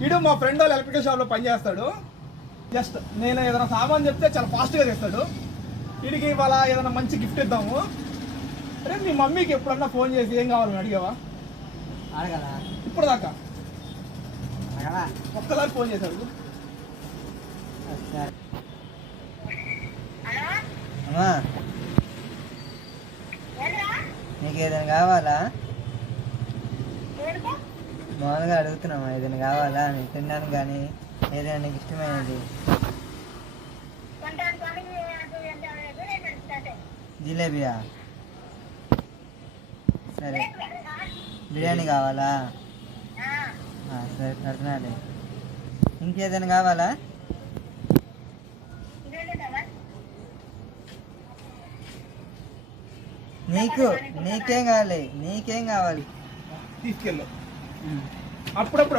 వీడు మా ఫ్రెండ్ వాళ్ళు ఎలక్ట్రికల్ షాప్లో పనిచేస్తాడు. జస్ట్ నేను ఏదైనా సామాన్ చెప్తే చాలా ఫాస్ట్గా తెస్తాడు. వీడికి ఇవాళ ఏదైనా మంచి గిఫ్ట్ ఇద్దాము. అరే మీ మమ్మీకి ఎప్పుడన్నా ఫోన్ చేసి ఏం కావాలని అడిగావా? అడగలా ఇప్పుడు దాకా అడగలా ఒక్కసారి ఫోన్ చేశాడు. అమ్మా నీకు ఏదైనా కావాలా? మామూలుగా అడుగుతున్నామా ఏదైనా కావాలా నీకు తినడానికి కానీ ఏదైనా నీకు ఇష్టమైనది? జిలేబియా? సరే బిర్యానీ కావాలా? సరే కడుతున్నాలే. ఇంకేదైనా కావాలా? నీకేం కావాలి? తీసుకెళ్ళు. అప్పుడప్పుడు